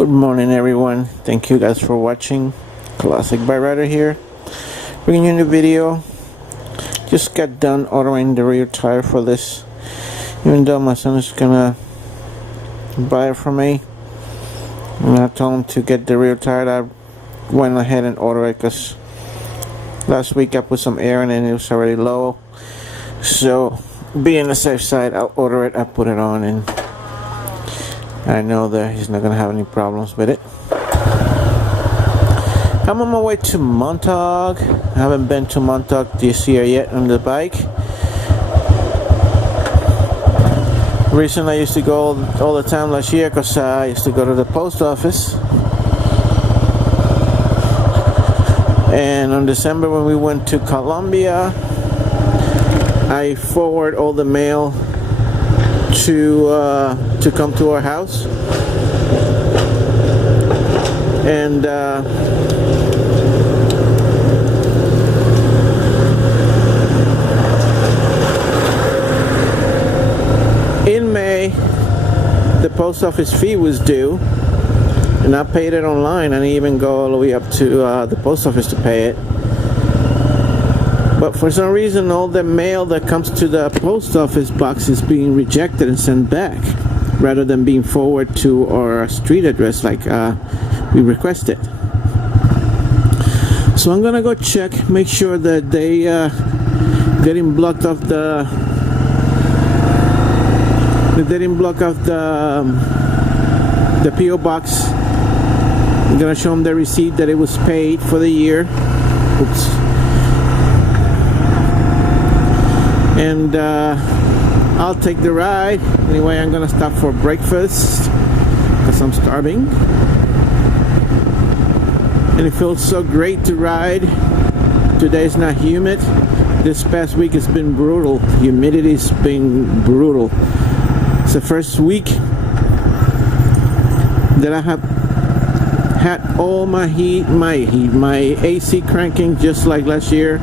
Good morning, everyone. Thank you guys for watching. Classic Bike Rider here, bringing you a new video. Just got done ordering the rear tire for this, even though my son is gonna buy it for me. And I told him to get the rear tire. I went ahead and ordered it because last week I put some air in it and it was already low. So being the safe side, I'll order it, I put it on, and I know that he's not gonna have any problems with it. I'm on my way to Montauk. I haven't been to Montauk this year yet on the bike. Reason I used to go all the time last year because I used to go to the post office. And on December when we went to Colombia, I forward all the mail to come to our house, and in May the post office fee was due, and I paid it online. I didn't even go all the way up to the post office to pay it. But for some reason, all the mail that comes to the post office box is being rejected and sent back, rather than being forwarded to our street address like we requested. So I'm gonna go check, make sure that they didn't block off the PO box. I'm gonna show them the receipt that it was paid for the year. Oops. And I'll take the ride. Anyway, I'm gonna stop for breakfast because I'm starving, and it feels so great to ride. Today is not humid. This past week has been brutal. Humidity's been brutal. It's the first week that I have had all my AC cranking just like last year.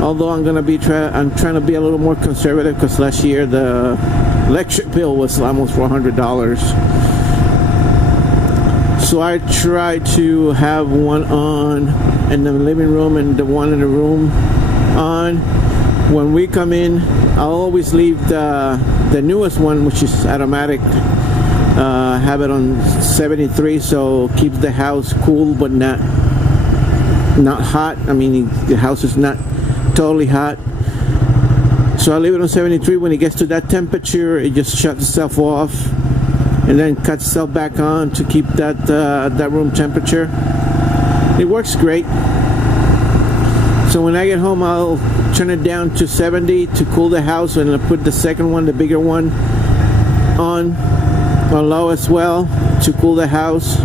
Although I'm trying to be a little more conservative because last year the electric bill was almost $400. So I try to have one on in the living room and the one in the room on. When we come in, I'll always leave the newest one, which is automatic, have it on 73, so it keeps the house cool but not hot. I mean, the house is not totally hot, so I leave it on 73. When it gets to that temperature, it just shuts itself off and then cuts itself back on to keep that room temperature. It works great. So when I get home, I'll turn it down to 70 to cool the house, and I'll put the second one, the bigger one, on low as well to cool the house.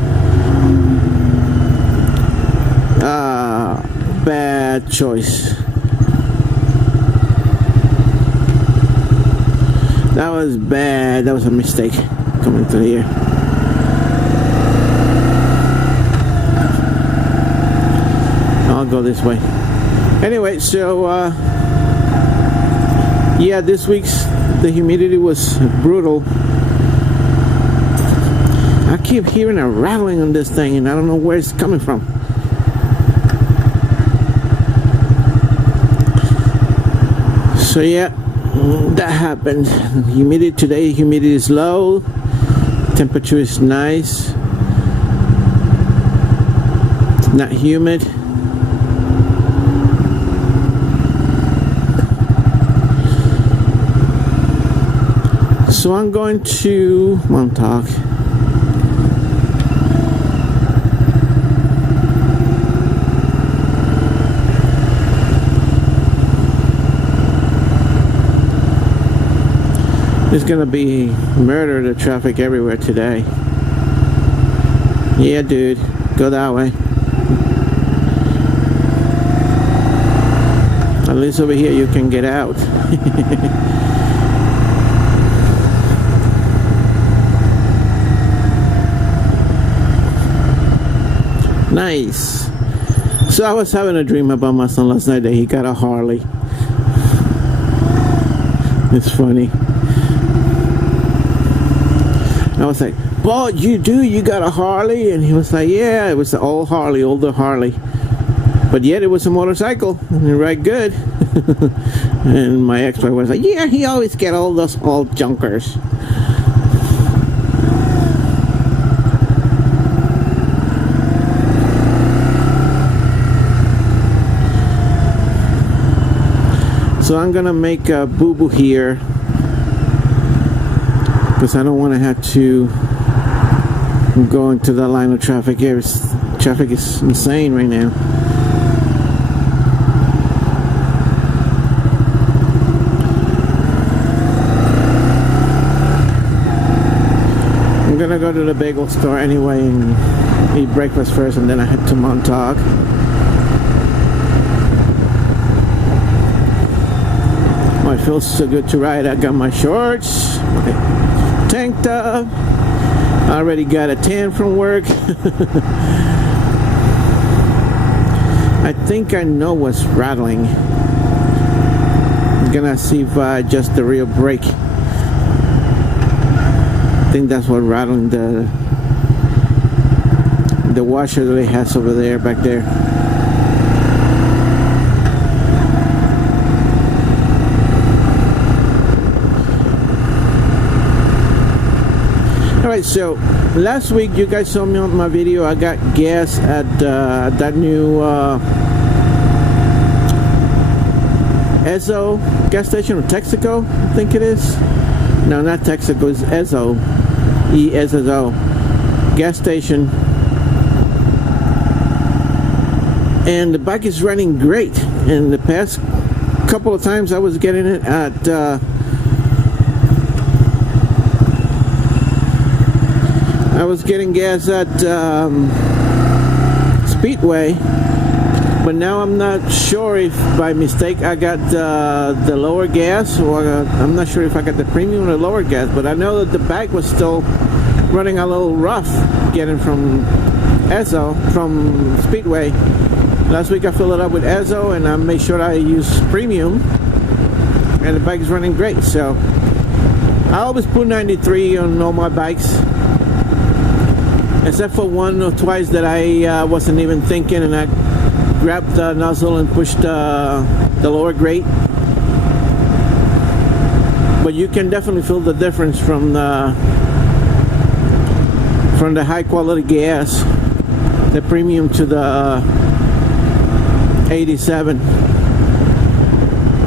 Bad choice. That was bad. That was a mistake coming through here. I'll go this way. Anyway, so yeah, this week's the humidity was brutal. I keep hearing a rattling on this thing, and I don't know where it's coming from. So yeah, that happened. Humidity today, humidity is low, temperature is nice, it's not humid. So I'm going to Montauk. There's gonna be murder to traffic everywhere today. Yeah, dude, go that way. At least over here you can get out. Nice. So I was having a dream about my son last night that he got a Harley. It's funny. I was like, "But you got a Harley?" And he was like, "Yeah, it was the old Harley, older Harley. But yet it was a motorcycle, and right good." And my ex-wife was like, "Yeah, he always get all those old junkers." So I'm gonna make a boo-boo here because I don't want to have to go into the line of traffic here. Traffic is insane right now. I'm gonna go to the bagel store anyway and eat breakfast first, and then I head to Montauk. Oh, it feels so good to ride. I got my shorts, my tank top. I already got a tan from work. I think I know what's rattling. I'm gonna see if I adjust the rear brake. I think that's what rattling the washer that it has over there, back there. Alright, so last week you guys saw me on my video. I got gas at that new Esso gas station, or Texaco, I think it is. No, not Texaco, it's Esso. E-S-S-O gas station. And the bike is running great. And the past couple of times I was getting it at I was getting gas at Speedway, but now I'm not sure if by mistake I got the lower gas, or I'm not sure if I got the premium or the lower gas, but I know that the bike was still running a little rough getting from Speedway. Last week I filled it up with Esso, and I made sure I use premium, and the bike is running great. So I always put 93 on all my bikes, except for one or twice that I wasn't even thinking, and I grabbed the nozzle and pushed the lower grate. But you can definitely feel the difference from the high quality gas, the premium, to the 87.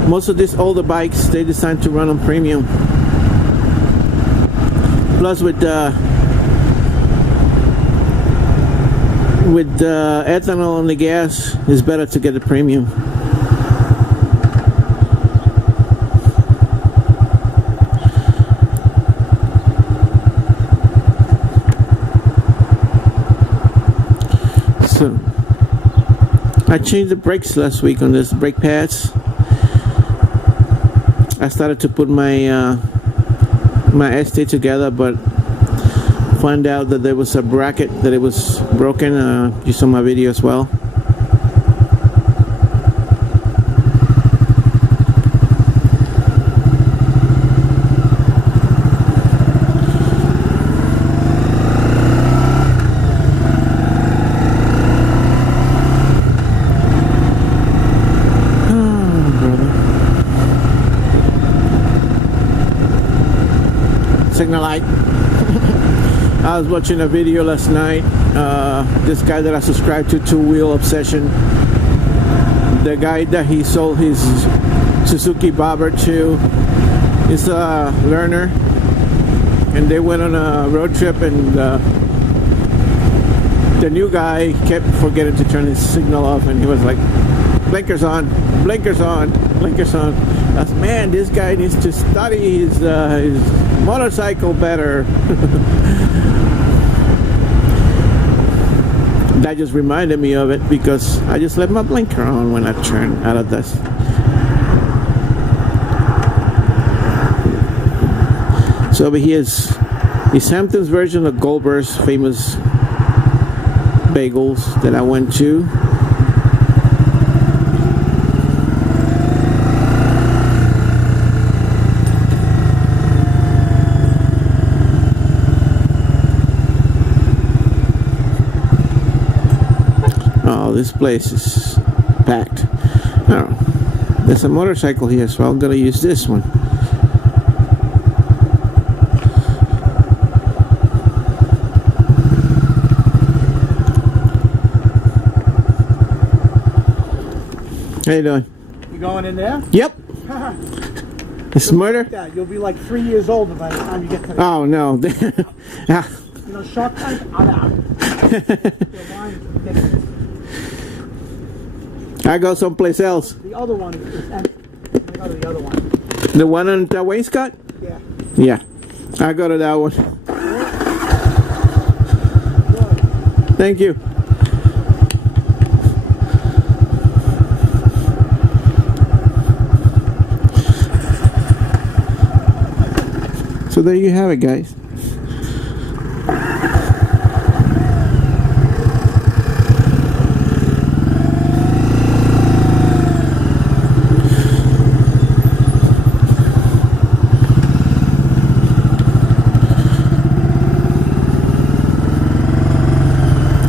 Most of these older bikes, they decide to run on premium. Plus with the ethanol on the gas, it's better to get the premium. So I changed the brakes last week on this brake pads. I started to put my my ST together, but found out that there was a bracket that it was broken. You saw my video as well. Signal light. I was watching a video last night. This guy that I subscribed to, Two Wheel Obsession, the guy that he sold his Suzuki Bobber to is a learner, and they went on a road trip, and the new guy kept forgetting to turn his signal off, and he was like, blinkers on, blinkers on, blinkers on. I said, man, this guy needs to study his motorcycle better. That just reminded me of it, because I just left my blinker on when I turned out of this. So over here is Hampton's version of Goldberg's famous bagels that I went to. this place is packed. Oh, there's a motorcycle here, so I'm gonna use this one. How you doing? You going in there? Yep. It's murder? Yeah, you'll be like 3 years older by the time you get to the... Oh, no. You know, Shark Tank, I'm out. I go someplace else. The other one is empty. Go to the other one. The one on the Wainscot? Yeah. Yeah. I go to that one. Thank you. So there you have it, guys.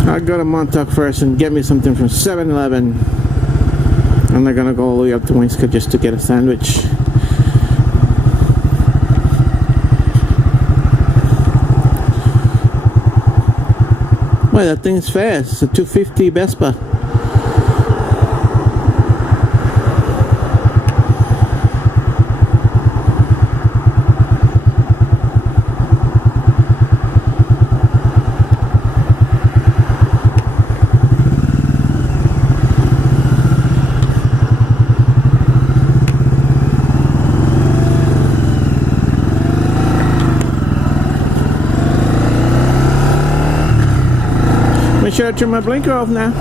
I'll go to Montauk first and get me something from 7-Eleven. I'm not gonna go all the way up to Wainscot just to get a sandwich. Boy, that thing's fast. It's a 250 Vespa. Make sure I turn my blinker off now.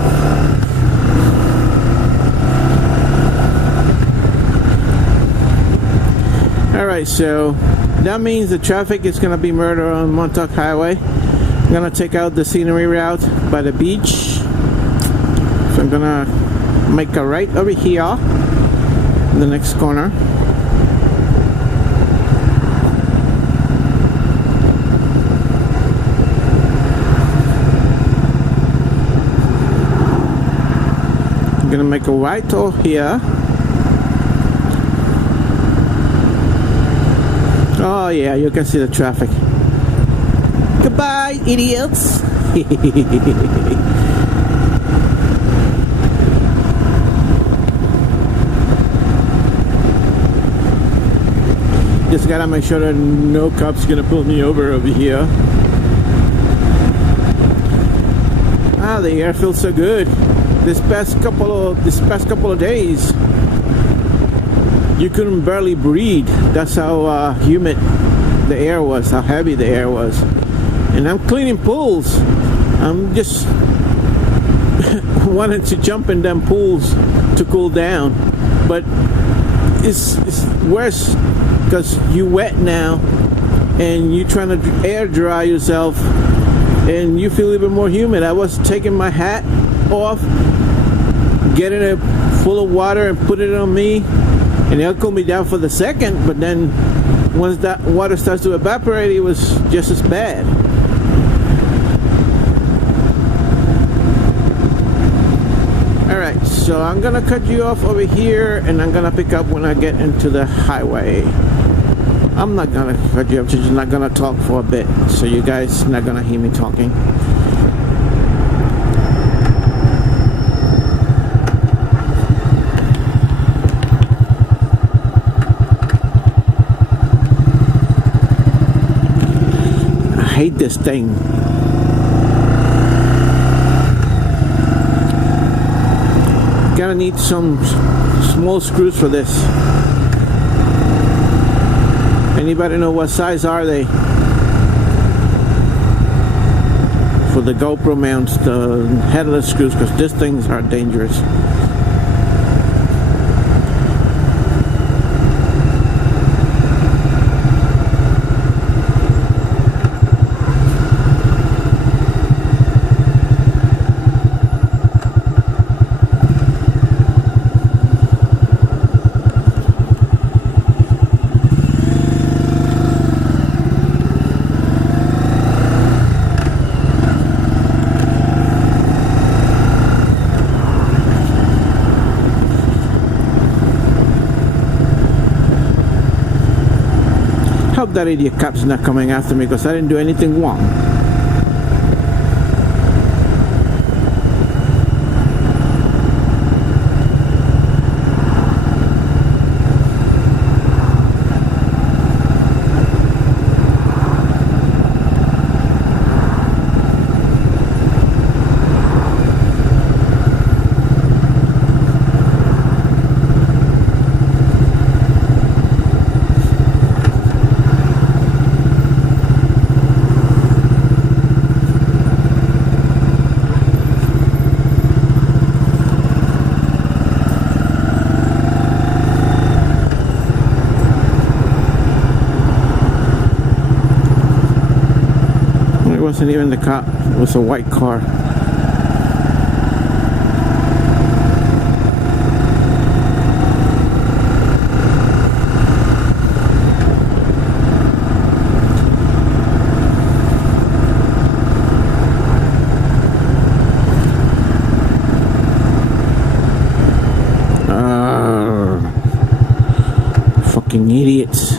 Alright, so that means the traffic is going to be murder on Montauk Highway. I'm going to take out the scenery route by the beach. So I'm going to make a right over here in the next corner. I'm gonna make a right over here. Oh yeah, you can see the traffic. Goodbye, idiots. Just gotta make sure that no cop's gonna pull me over here. Ah, the air feels so good. This past couple of days, you couldn't barely breathe. That's how humid the air was, how heavy the air was. And I'm cleaning pools. I'm just wanting to jump in them pools to cool down, but it's worse because you wet now, and you're trying to air dry yourself, and you feel even more humid. I was taking my hat off, getting it full of water and put it on me, and it'll cool me down for the second, but then once that water starts to evaporate, it was just as bad. Alright, so I'm gonna cut you off over here, and I'm gonna pick up when I get into the highway. I'm not gonna cut you off, just not gonna talk for a bit, so you guys not gonna hear me talking. I hate this thing. Gonna need some small screws for this. Anybody know what size are they? For the GoPro mounts, the headless screws, because these things are dangerous. Hope that idiot cop's not coming after me because I didn't do anything wrong. It wasn't even the cop, it was a white car. Fucking idiots.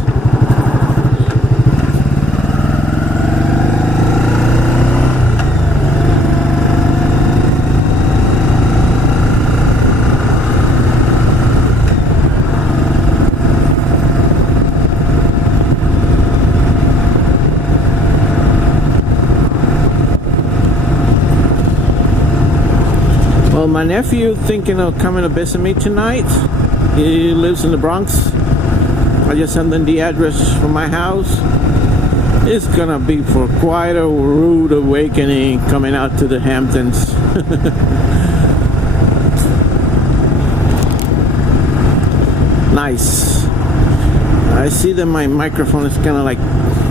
Well, my nephew thinking of coming to visit me tonight. He lives in the Bronx. I just sent him the address for my house. It's gonna be for quite a rude awakening coming out to the Hamptons. Nice. I see that my microphone is kind of like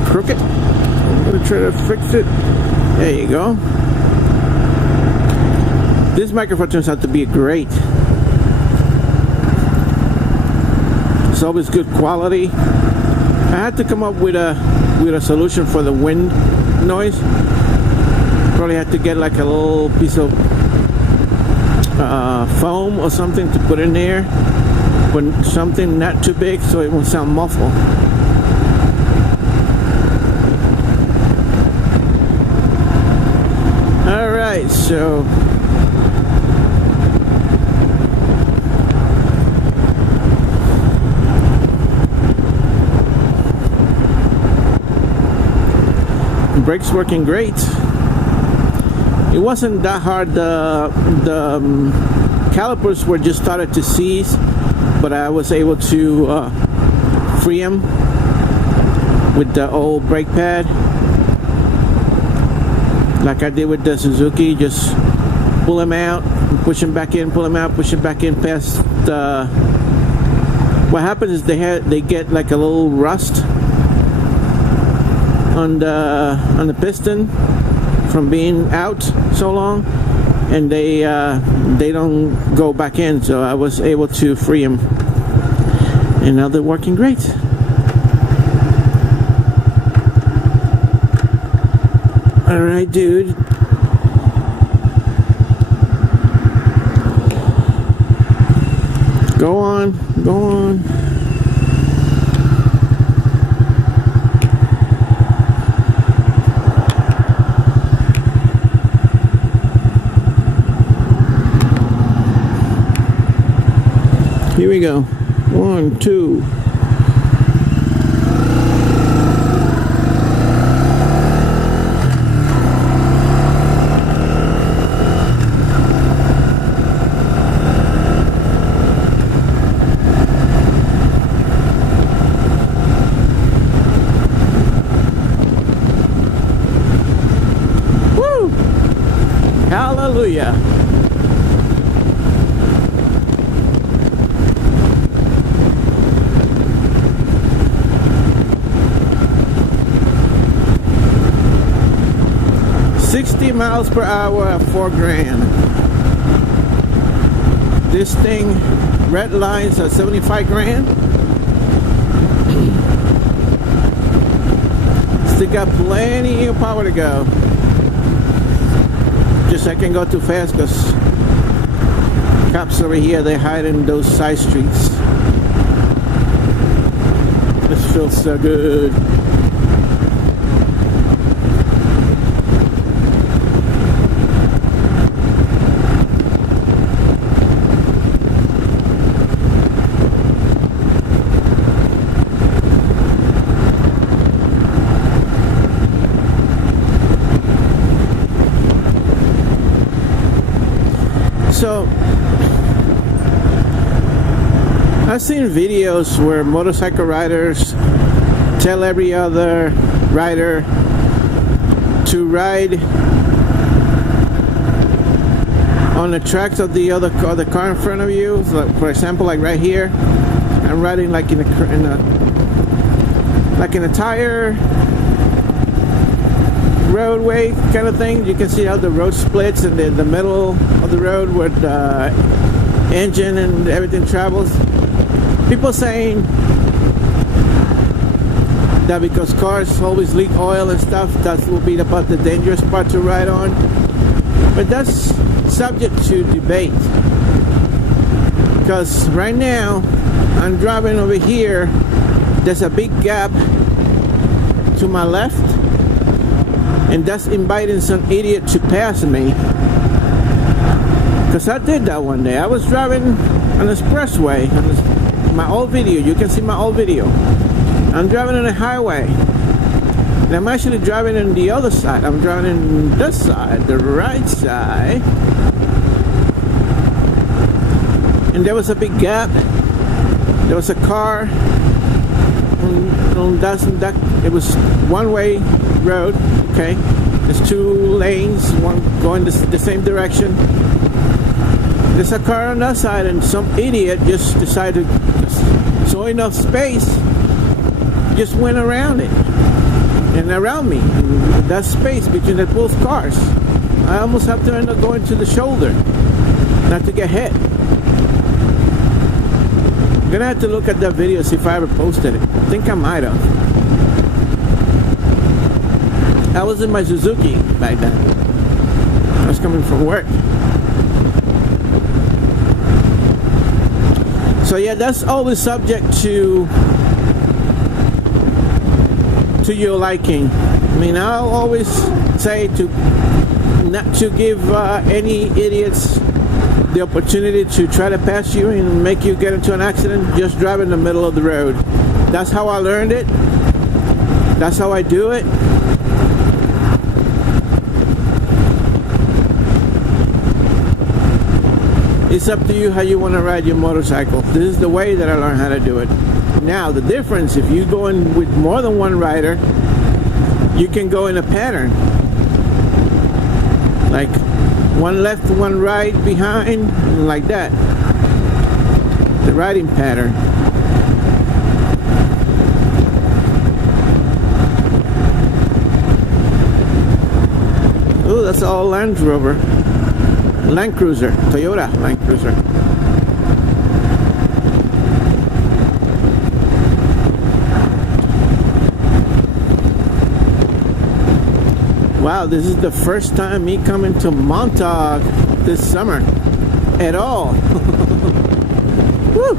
crooked. I'm gonna try to fix it. There you go. This microphone turns out to be great. It's always good quality. I had to come up with a solution for the wind noise. Probably had to get like a little piece of foam or something to put in there, but something not too big so it won't sound muffled. All right, so brakes working great. It wasn't that hard. The calipers were just started to seize, but I was able to free them with the old brake pad, like I did with the Suzuki. Just pull them out, push them back in, pull them out, push them back in past the. What happens is they get like a little rust on the piston from being out so long, and they don't go back in. So I was able to free them, and now they're working great. All right, dude. Go on, go on. Here we go. 1, 2. Woo! Hallelujah. miles per hour at $4,000. This thing red lines at $75,000. Still got plenty of power to go. Just I can go too fast because cops over here, they hide in those side streets. This feels so good. So I've seen videos where motorcycle riders tell every other rider to ride on the tracks of the other car, the car in front of you. So for example, like right here, I'm riding like in a tire roadway kind of thing. You can see how the road splits in the middle of the road where the engine and everything travels. People saying that because cars always leak oil and stuff, that will be about the dangerous part to ride on. But that's subject to debate. Because right now, I'm driving over here, there's a big gap to my left, and that's inviting some idiot to pass me. Because I did that one day. I was driving on the expressway, my old video, you can see my old video. I'm driving on a highway, and I'm actually driving on the other side. I'm driving on this side, the right side, and there was a big gap. There was a car on that. It was one-way road. Okay, there's two lanes, one going the same direction. There's a car on that side, and some idiot just decided to saw enough space, just went around it and around me. And that space between the both cars, I almost have to end up going to the shoulder, not to get hit. I'm gonna have to look at that video, see if I ever posted it. I think I might have. I was in my Suzuki back then. I was coming from work. So yeah, that's always subject to your liking. I mean, I'll always say to not to give any idiots the opportunity to try to pass you and make you get into an accident. Just drive in the middle of the road. That's how I learned it. That's how I do it. It's up to you how you want to ride your motorcycle. This is the way that I learned how to do it. Now, the difference, if you go in with more than one rider, you can go in a pattern. Like one left, one right, behind, like that. The riding pattern. Oh, that's all Land Rover. Land Cruiser, Toyota Land Cruiser. Wow, this is the first time me coming to Montauk this summer at all. Woo!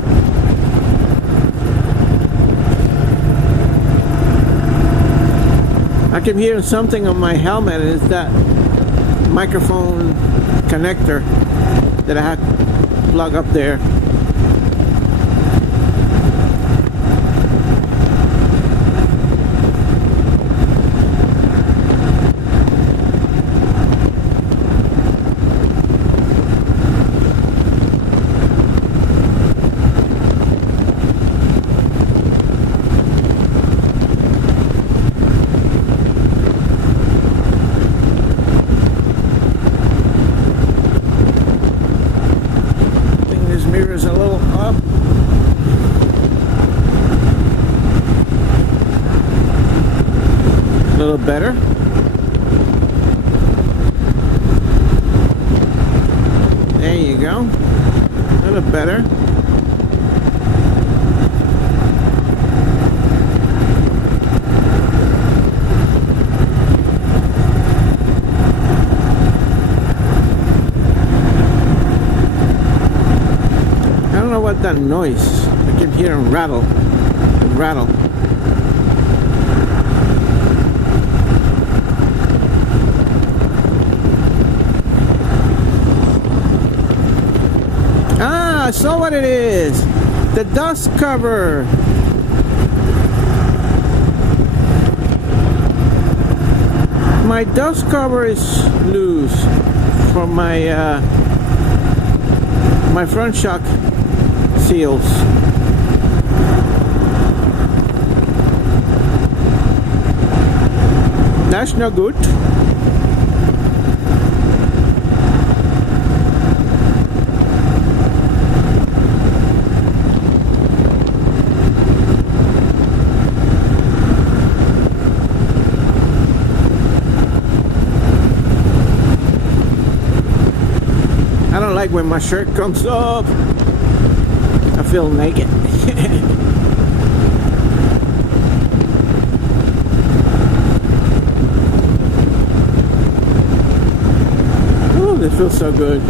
I keep hearing something on my helmet, and it's that microphone connector that I had to plug up there. Mirrors a little up. A little better. There you go. A little better. That noise, I keep hearing rattle. So what it is, the dust cover. My dust cover is loose from my my front shock seals. That's no good. I don't like when my shirt comes up. I feel naked. Ooh, this feels so good.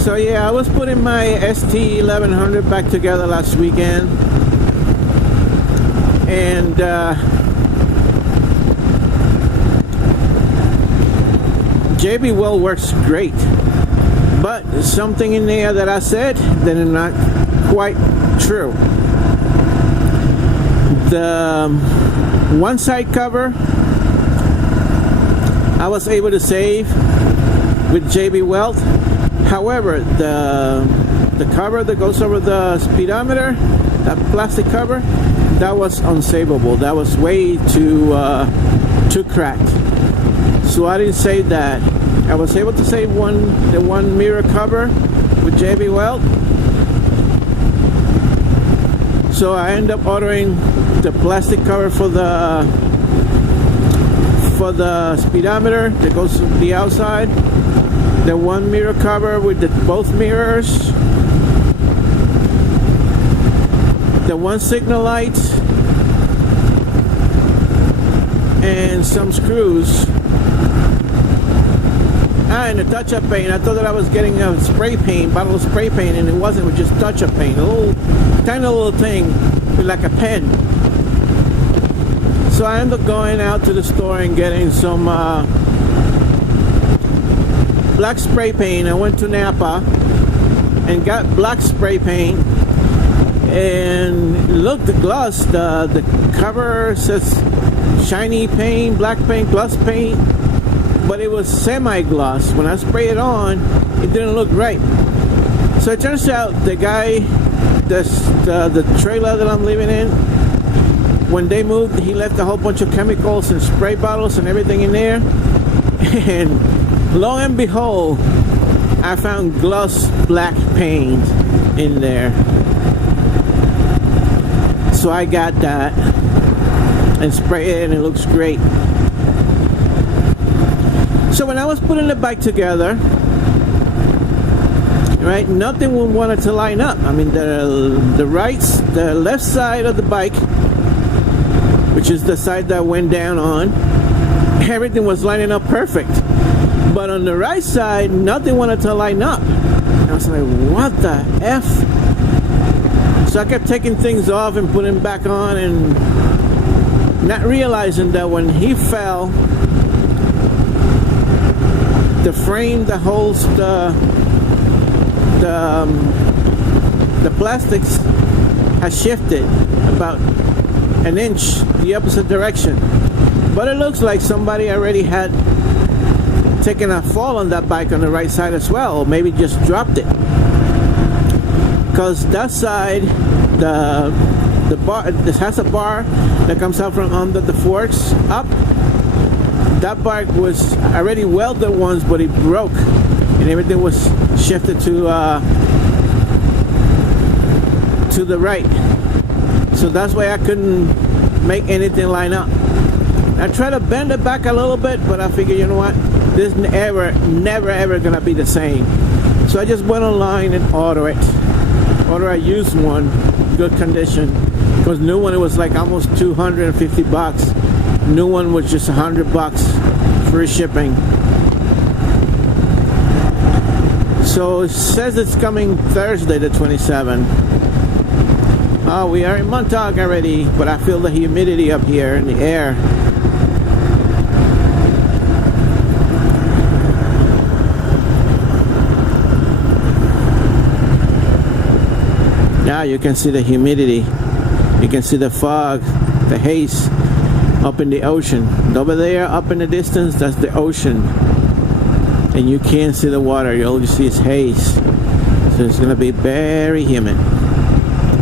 So yeah, I was putting my ST 1100 back together last weekend, and JB Well works great, but something in there that I said that is not quite true. The one side cover I was able to save with JB Weld. However, the cover that goes over the speedometer, that plastic cover, that was unsavable. That was way too cracked. So I didn't save that. I was able to save the one mirror cover with JB Weld. So I ended up ordering the plastic cover for the speedometer that goes to the outside. The one mirror cover with both mirrors, the one signal light, and some screws. And a touch-up paint. I thought that I was getting a spray paint, bottle of spray paint, and it wasn't. It was just touch-up paint, a little tiny little thing, like a pen. So I ended up going out to the store and getting some black spray paint. I went to Napa and got black spray paint, and look, the gloss, the cover says shiny paint, black paint, gloss paint, but it was semi-gloss. When I sprayed it on, it didn't look right. So it turns out the guy, the trailer that I'm living in, when they moved, he left a whole bunch of chemicals and spray bottles and everything in there, and lo and behold, I found gloss black paint in there. So I got that and sprayed it, and it looks great. So when I was putting the bike together, right, nothing wanted to line up. I mean, the left side of the bike, which is the side that I went down on, everything was lining up perfect. But on the right side, nothing wanted to line up. And I was like, what the F? So I kept taking things off and putting them back on, and not realizing that when he fell, the frame that holds the plastics has shifted about an inch the opposite direction. But it looks like somebody already had taken a fall on that bike on the right side as well, or maybe just dropped it. Because that side, the bar, this has a bar that comes out from under the forks up. That bike was already welded once, but it broke, and everything was shifted to the right. So that's why I couldn't make anything line up. I tried to bend it back a little bit, but I figured, you know what, this is never ever gonna be the same. So I just went online and ordered a used one, good condition. Because new one, it was like almost 250 bucks. New one was just 100 bucks, free shipping. So it says it's coming Thursday the 27th. Oh, we are in Montauk already, but I feel the humidity up here in the air. Now you can see the humidity. You can see the fog, the haze up in the ocean. And over there, up in the distance, that's the ocean. And you can't see the water. You only see is haze. So it's going to be very humid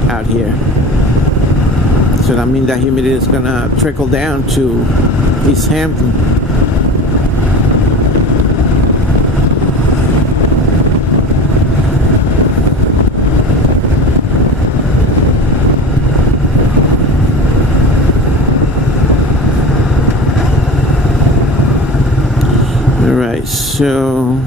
out here. So that means that humidity is going to trickle down to East Hampton. Alright, so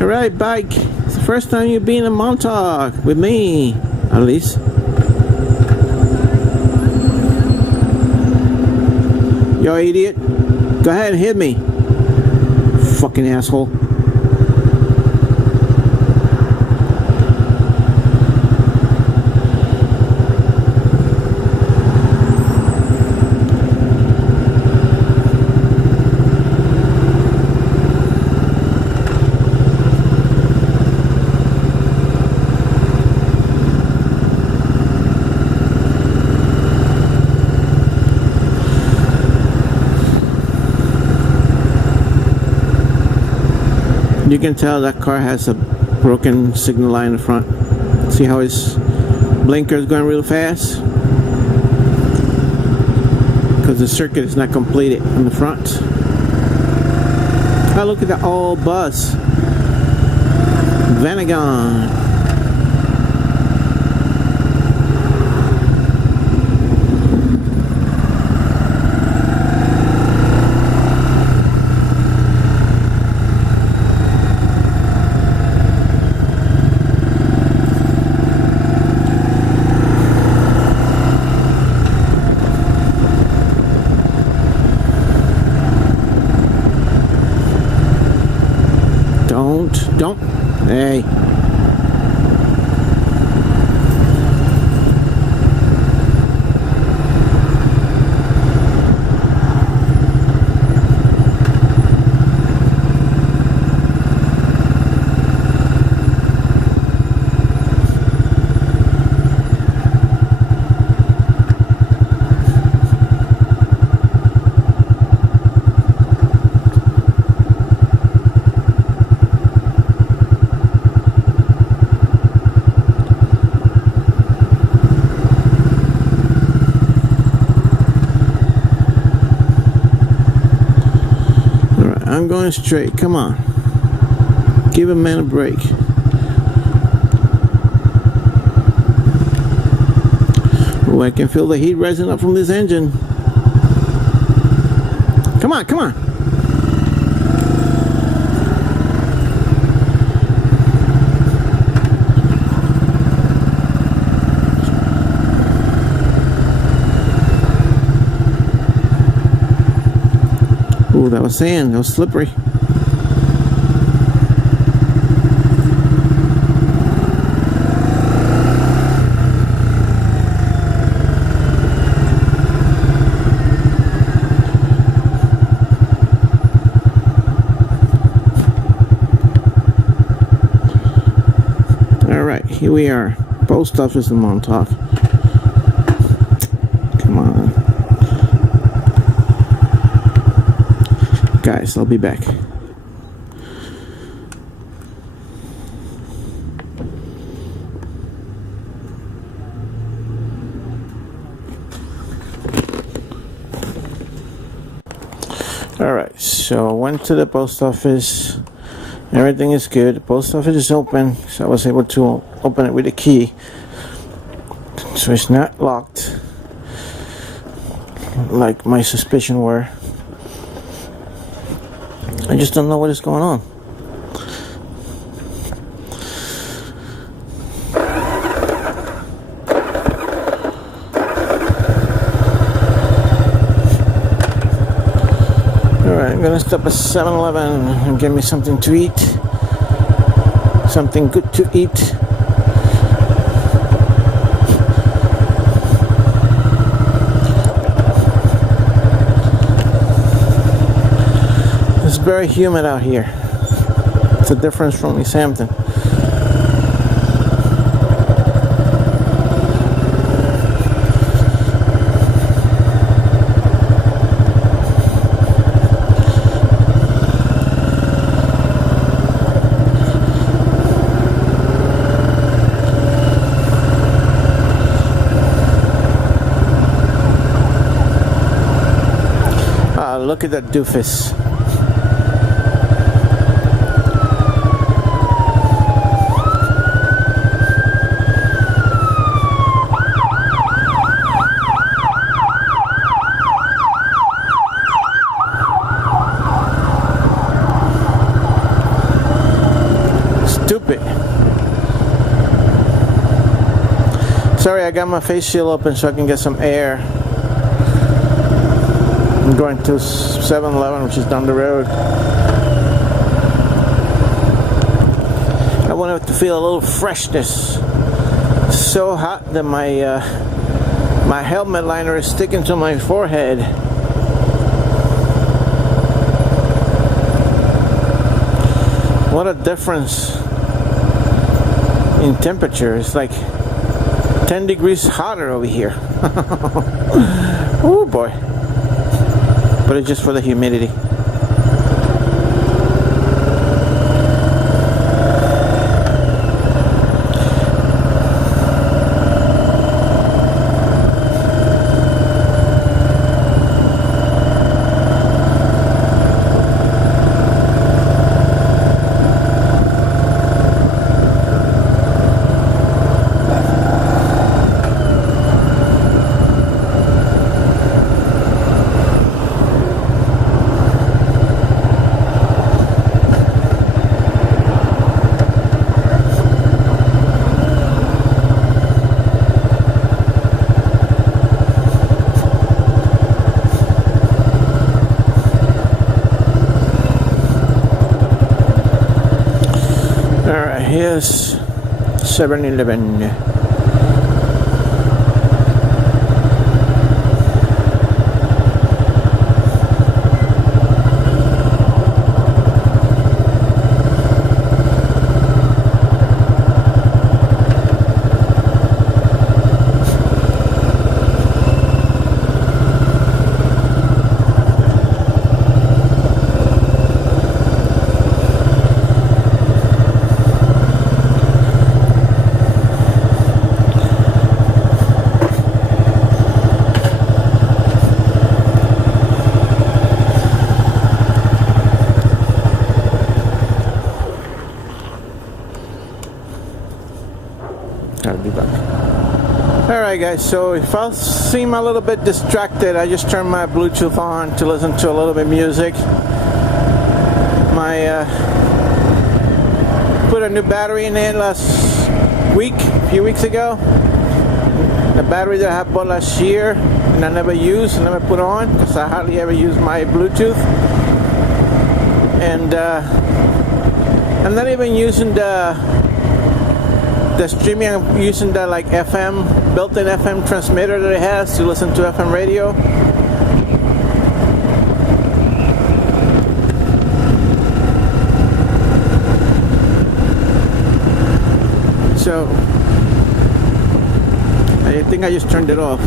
alright, bike. It's the first time you've been in Montauk with me, at least. Yo, idiot. Go ahead and hit me. Fucking asshole. You can tell that car has a broken signal line in the front. See how his blinker is going real fast? Because the circuit is not completed in the front. Oh, look at the old bus. Virago. Don't. Hey. I'm going straight. Come on. Give a man a break. Oh, I can feel the heat rising up from this engine. Come on, come on. Ooh, that was sand. That was slippery. All right, here we are. Post office in Montauk. Come on. Guys, I'll be back. Alright, so I went to the post office. Everything is good. The post office is open, so I was able to open it with a key. So it's not locked like my suspicion were. I just don't know what is going on. Alright, I'm gonna stop at 7-Eleven and get me something to eat. something good to eat. It's very humid out here. It's a difference from East Hampton. Look at that doofus. Stupid. Sorry, I got my face shield open so I can get some air. I'm going to 7-Eleven, which is down the road. I wanted to feel a little freshness. It's so hot that my helmet liner is sticking to my forehead. What a difference in temperature. It's like 10 degrees hotter over here. Oh boy. But it's just for the humidity. Alright, here's 7-Eleven. I'll be back. Alright guys, so if I seem a little bit distracted, I just turned my Bluetooth on to listen to a little bit of music. Put a new battery in it a few weeks ago. The battery that I had bought last year and I never used, I never put on because I hardly ever use my Bluetooth. And I'm not even using the streaming. I'm using the like FM, built-in FM transmitter that it has to listen to FM radio. So I think I just turned it off.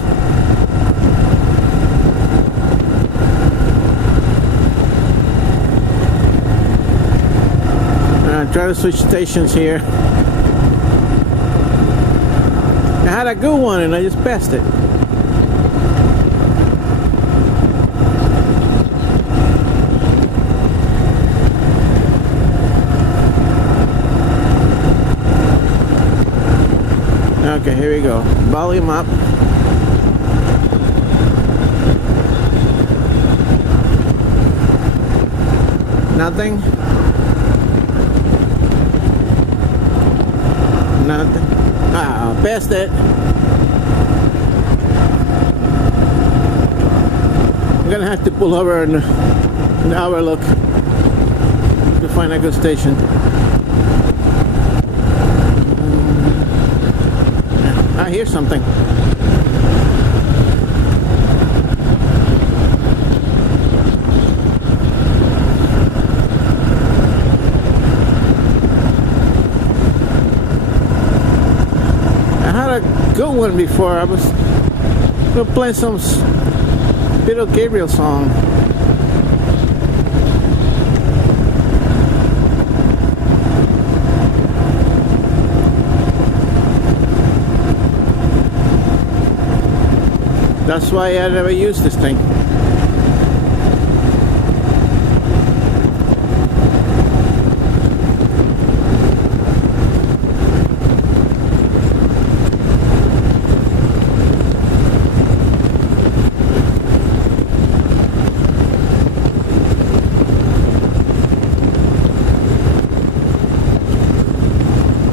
I'm trying to switch stations here. I had a good one and I just passed it. Okay, here we go. Volume up. Nothing. Nothing. Ah, passed it. I'm gonna have to pull over and an hour look to find a good station. I hear something. I had a good one before. I was gonna play some Peter Gabriel song. That's why I never used this thing.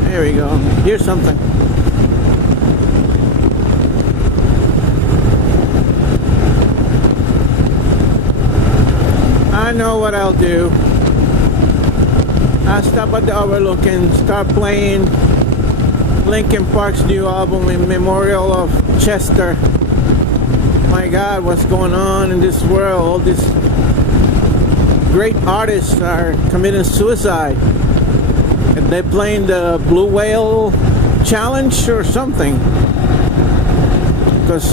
There we go. Here's something. I know what I'll do. I'll stop at the Overlook and start playing Linkin Park's new album in memorial of Chester. My God, what's going on in this world? All these great artists are committing suicide. And they're playing the Blue Whale Challenge or something. Because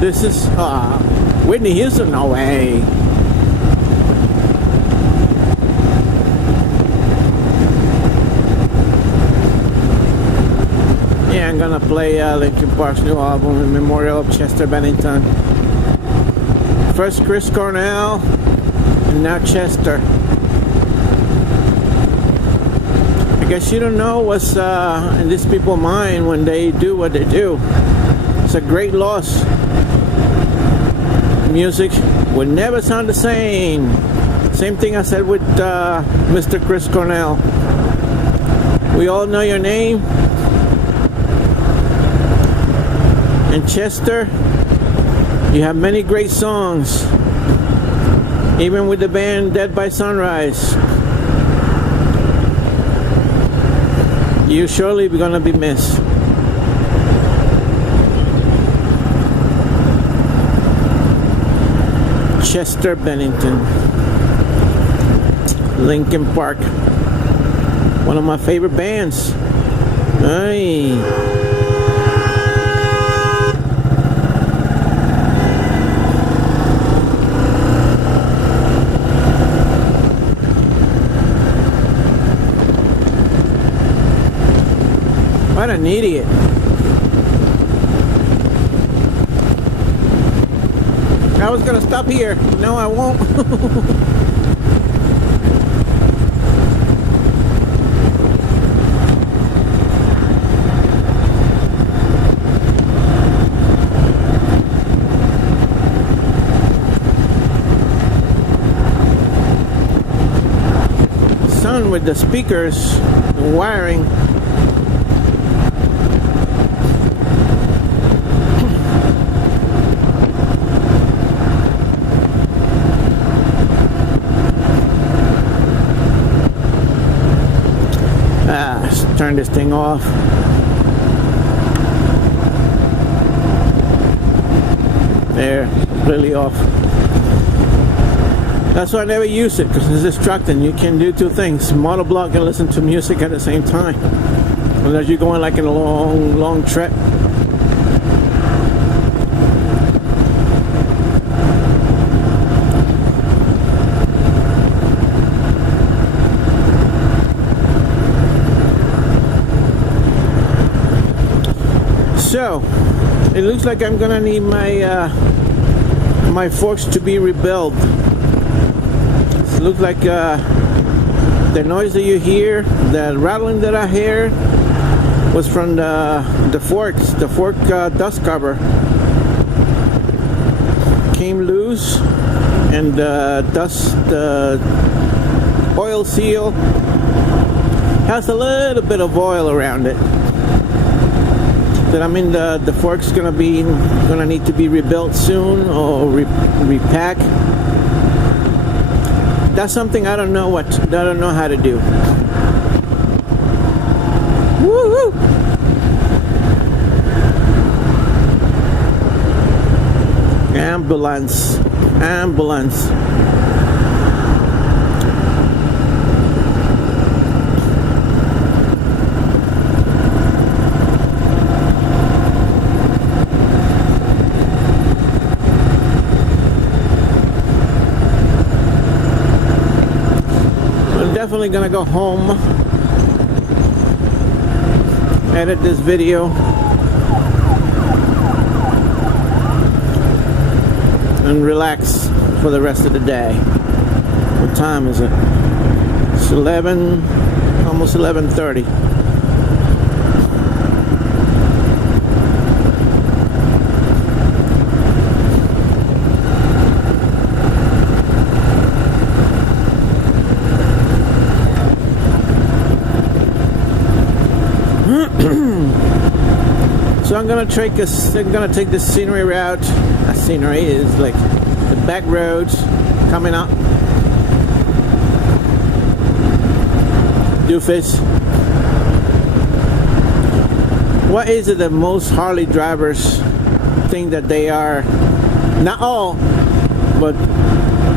this is Whitney Houston, no way. Yeah, I'm gonna play Linkin Park's new album in memorial of Chester Bennington. First Chris Cornell, and now Chester. I guess you don't know what's in these people's mind when they do what they do. It's a great loss. Music would never sound the same. Same thing I said with Mr. Chris Cornell. We all know your name. And Chester, you have many great songs. Even with the band Dead by Sunrise. You surely be gonna be missed. Chester Bennington, Linkin Park, one of my favorite bands. Hey. What an idiot. I was gonna stop here. No, I won't. Son with the speakers, the wiring. Turn this thing off. There, completely off. That's why I never use it, because it's distracting. You can do two things: motovlog and listen to music at the same time. Unless you're going like in a long trek. So, it looks like I'm gonna need my my forks to be rebuilt. It looks like the noise that you hear, the rattling that I hear, was from the forks. The fork dust cover came loose, and the oil seal has a little bit of oil around it. That I mean the fork's gonna need to be rebuilt soon or repack. That's something I don't know how to do. Woo-hoo! Ambulance. Ambulance. I'm definitely gonna go home, edit this video, and relax for the rest of the day. What time is it? It's 11, almost 11:30. So I'm gonna take this scenery route. That scenery is like the back roads coming up. Doofus. What is it that most Harley drivers think that they are? Not all, but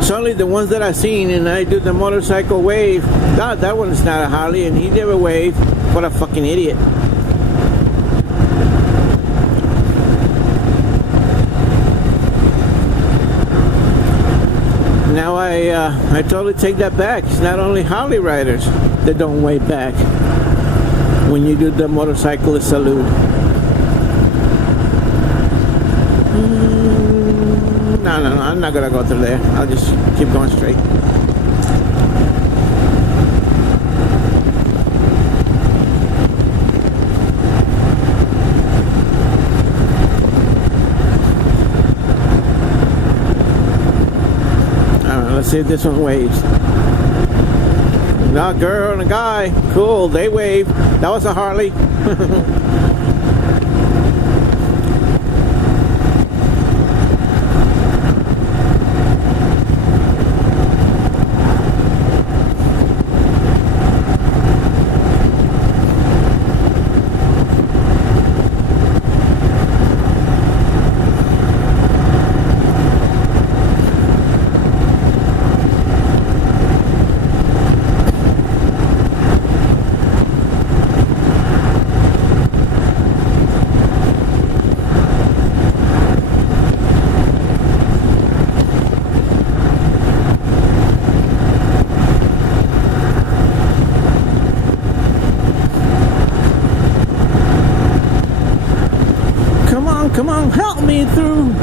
certainly the ones that I've seen, and I do the motorcycle wave. God, that one's not a Harley, and he never waved. What a fucking idiot. Now I totally take that back. It's not only Harley riders that don't wave back when you do the motorcyclist salute. No, I'm not gonna go through there. I'll just keep going straight. Let's see if this one waves. No, girl and a guy. Cool, they wave. That was a Harley. Come on, help me through.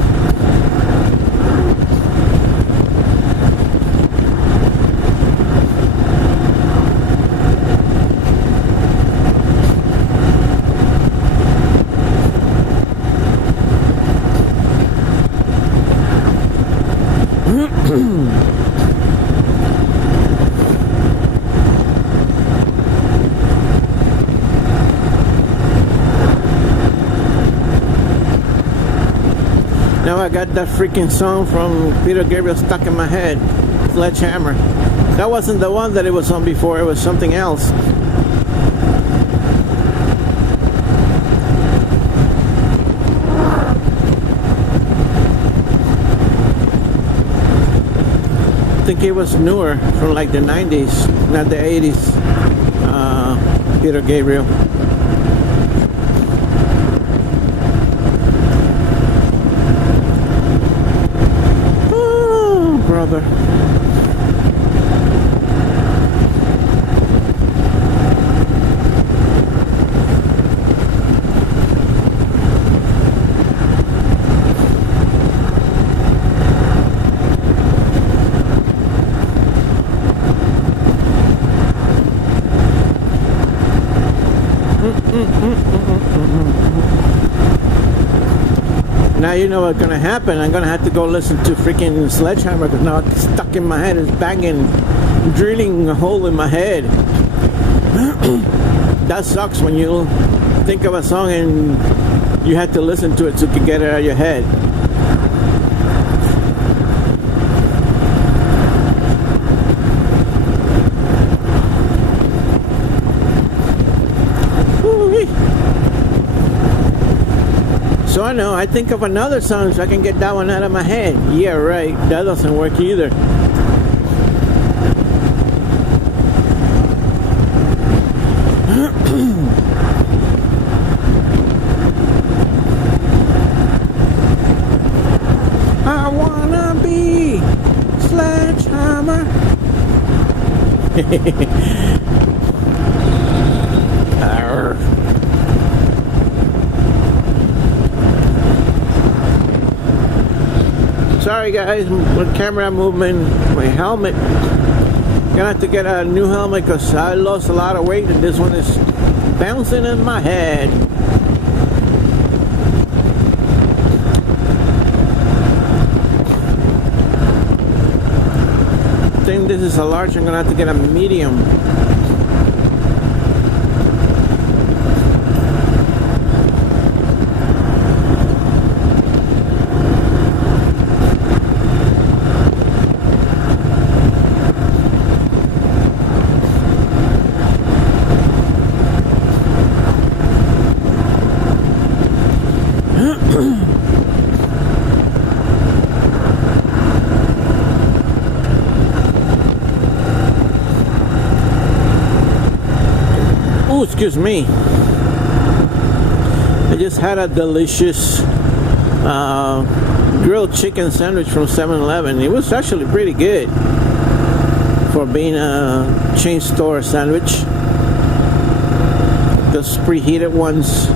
Now I got that freaking song from Peter Gabriel stuck in my head. Sledgehammer. That wasn't the one that it was on before, it was something else. I think it was newer, from like the 90s, not the 80s. Peter Gabriel. Brother. Now you know what's gonna happen. I'm gonna have to go listen to freaking Sledgehammer because now it's stuck in my head. It's banging, drilling a hole in my head. That sucks when you think of a song and you have to listen to it so you can get it out of your head. So I know I think of another song so I can get that one out of my head. Yeah, right. That doesn't work either. I wanna be Sledgehammer. Arr. Sorry guys, with camera movement, my helmet. Gonna have to get a new helmet because I lost a lot of weight and this one is bouncing in my head. I think this is a large. I'm gonna have to get a medium. Excuse me. I just had a delicious grilled chicken sandwich from 7-Eleven. It was actually pretty good for being a chain store sandwich. Those preheated ones,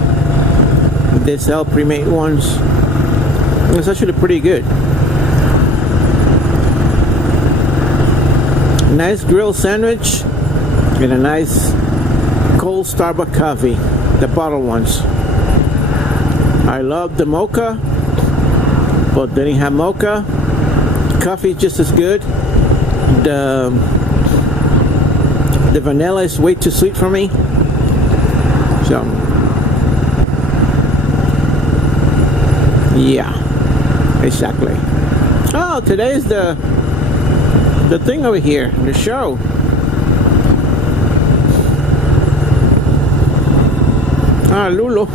they sell pre-made ones. It's actually pretty good. Nice grilled sandwich and a nice cold Starbucks coffee, the bottled ones. I love the mocha, but they didn't have mocha. Coffee is just as good. The vanilla is way too sweet for me. So, yeah, exactly. Oh, today's the thing over here, the show. Ah, Lulu.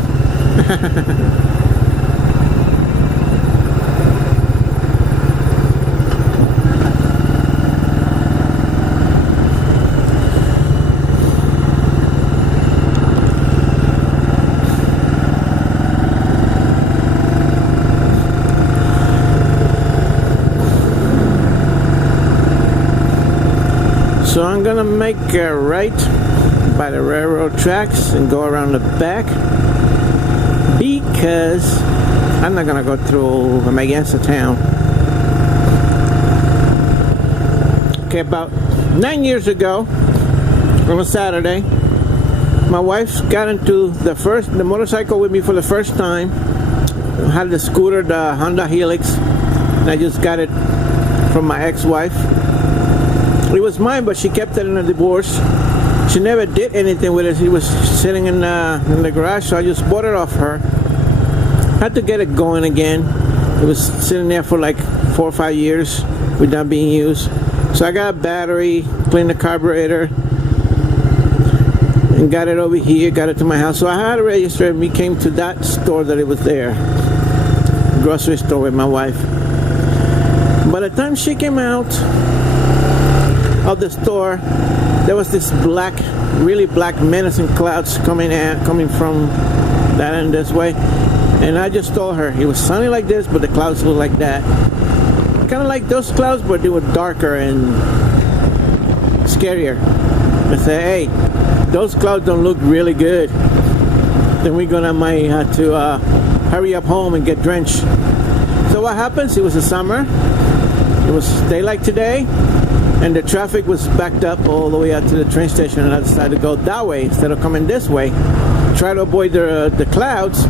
So I'm gonna make a right by the railroad tracks and go around the back because I'm not gonna go through Magansett town. Okay, about 9 years ago on a Saturday, my wife got into the motorcycle with me for the first time. I had the scooter, the Honda Helix, and I just got it from my ex-wife. It was mine, but she kept it in a divorce. She never did anything with it. It was sitting in the garage, so I just bought it off her. Had to get it going again. It was sitting there for like 4 or 5 years without being used. So I got a battery, cleaned the carburetor, and got it over here, got it to my house. So I had it registered, and we came to that store that it was there. Grocery store with my wife. By the time she came out of the store, there was this black, really black menacing clouds coming from that end this way. And I just told her, it was sunny like this, but the clouds look like that. Kind of like those clouds, but they were darker and scarier. I said, hey, those clouds don't look really good. Then we're might have to hurry up home and get drenched. So what happens? It was the summer. It was daylight today, and the traffic was backed up all the way out to the train station, and I decided to go that way instead of coming this way. Try to avoid the clouds.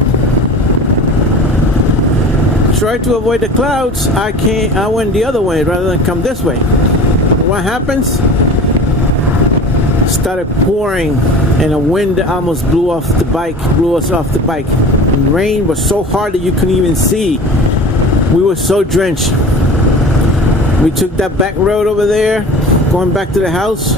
Try to avoid the clouds. I went the other way rather than come this way. What happens? Started pouring, and the wind almost blew us off the bike. And rain was so hard that you couldn't even see. We were so drenched. We took that back road over there, going back to the house.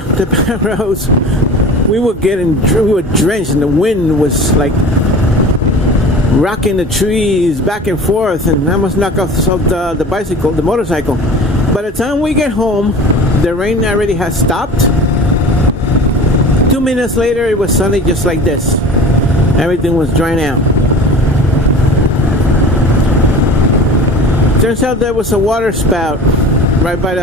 the back roads, we were drenched, and the wind was like rocking the trees back and forth, and I almost knocked off the motorcycle. By the time we get home, the rain already had stopped. 2 minutes later, it was sunny just like this. Everything was drying out. Turns out there was a water spout right by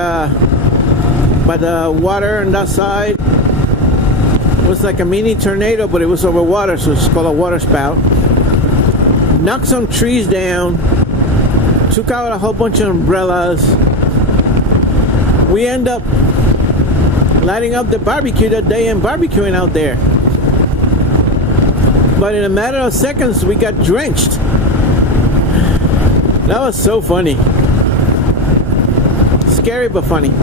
the water on that side. It was like a mini tornado, but it was over water, so it's called a water spout. Knocked some trees down, took out a whole bunch of umbrellas. We end up lighting up the barbecue that day and barbecuing out there. But in a matter of seconds, we got drenched. That was so funny. Scary but funny.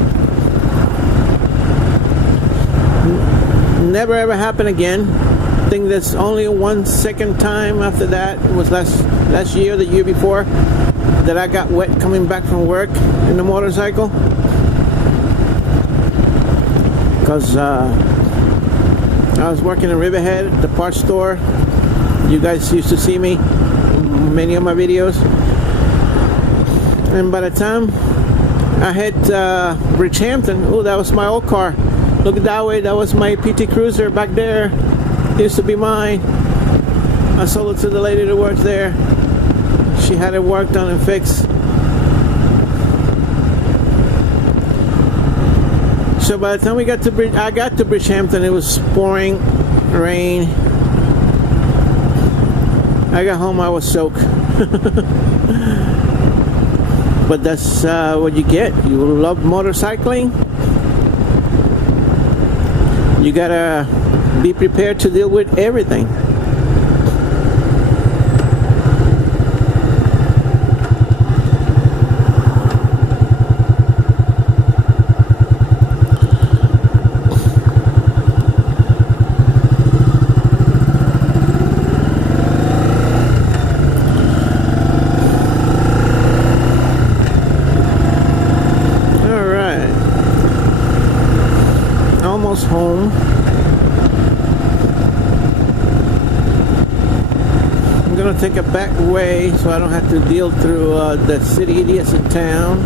Never ever happened again. I think there's only one second time after that. It was last year, the year before, that I got wet coming back from work in the motorcycle. Because I was working in Riverhead at the parts store. You guys used to see me in many of my videos. And by the time I hit Bridgehampton, oh, that was my old car. Look that way, that was my PT Cruiser back there. It used to be mine. I sold it to the lady that works there. She had it worked on and fixed. So by the time I got to Bridgehampton, it was pouring rain. I got home, I was soaked. But that's what you get. You love motorcycling. You gotta be prepared to deal with everything. Home. I'm gonna take a back way so I don't have to deal through the city idiots in town.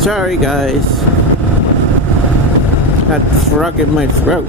Sorry guys, that frog in my throat.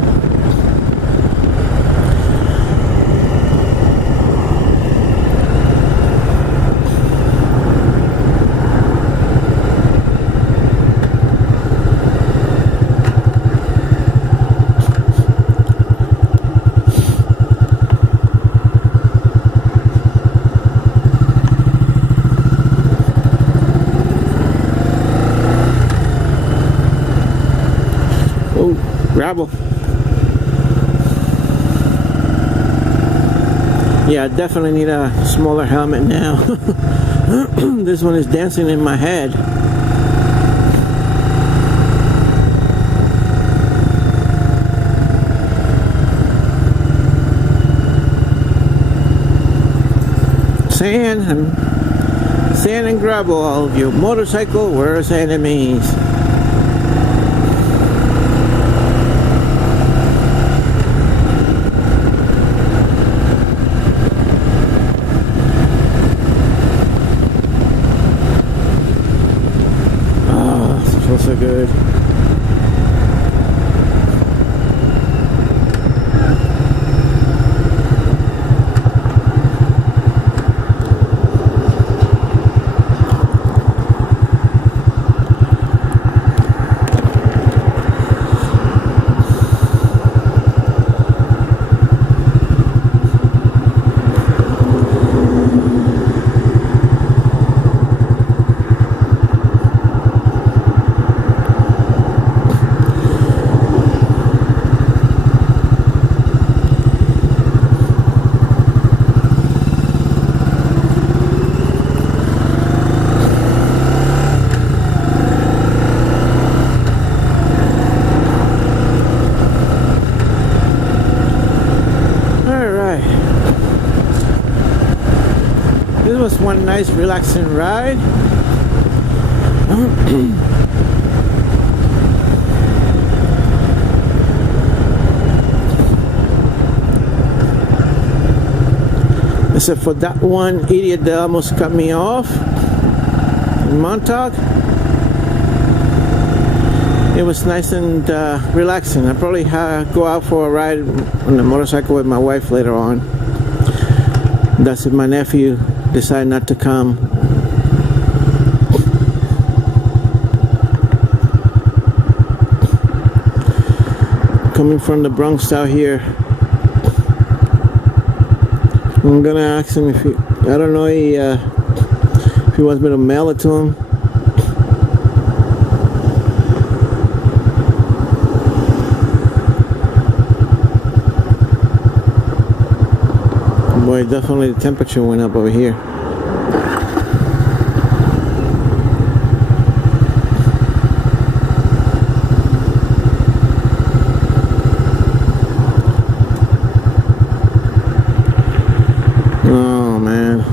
Gravel. Yeah, I definitely need a smaller helmet now. This one is dancing in my head. Sand and gravel, all of you. Motorcycle worst enemies. This was one nice relaxing ride. Except for that one idiot that almost cut me off in Montauk. It was nice and relaxing. I'll probably go out for a ride on the motorcycle with my wife later on. That's if my nephew decided not to come. Coming from the Bronx out here. I'm gonna ask him if he, I don't know if he wants me to mail it to him. Boy, definitely the temperature went up over here. Oh man.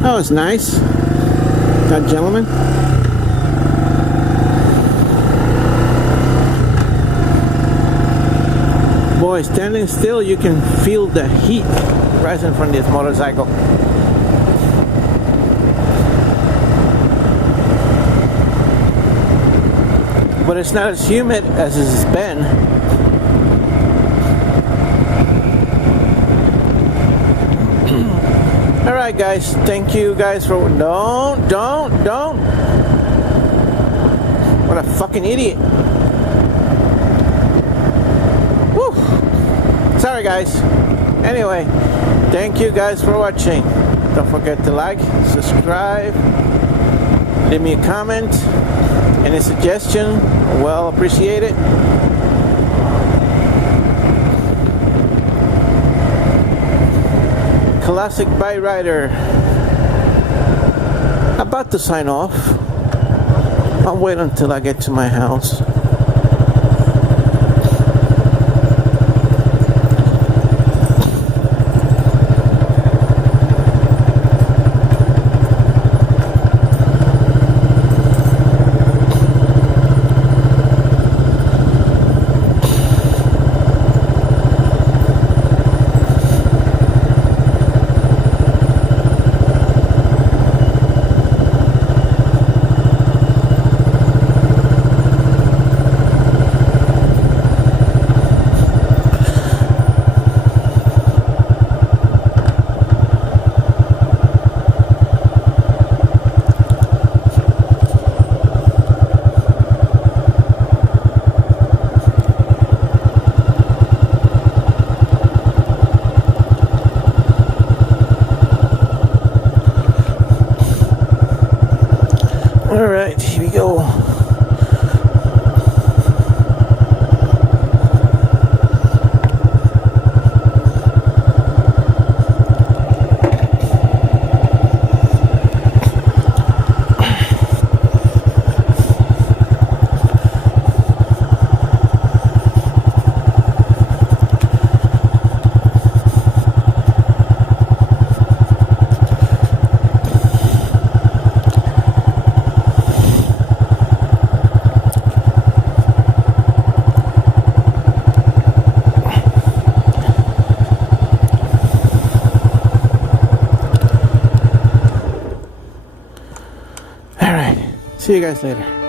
That was nice, that gentleman. Boy, standing still, you can feel the heat rising from this motorcycle. But it's not as humid as it's been. Alright guys, thank you guys for... Don't! What a fucking idiot. Woo! Sorry guys. Anyway, thank you guys for watching. Don't forget to like, subscribe, leave me a comment, any suggestion, well appreciated. Classic Bike Rider about to sign off. I'll wait until I get to my house. Alright, here we go. See you guys later.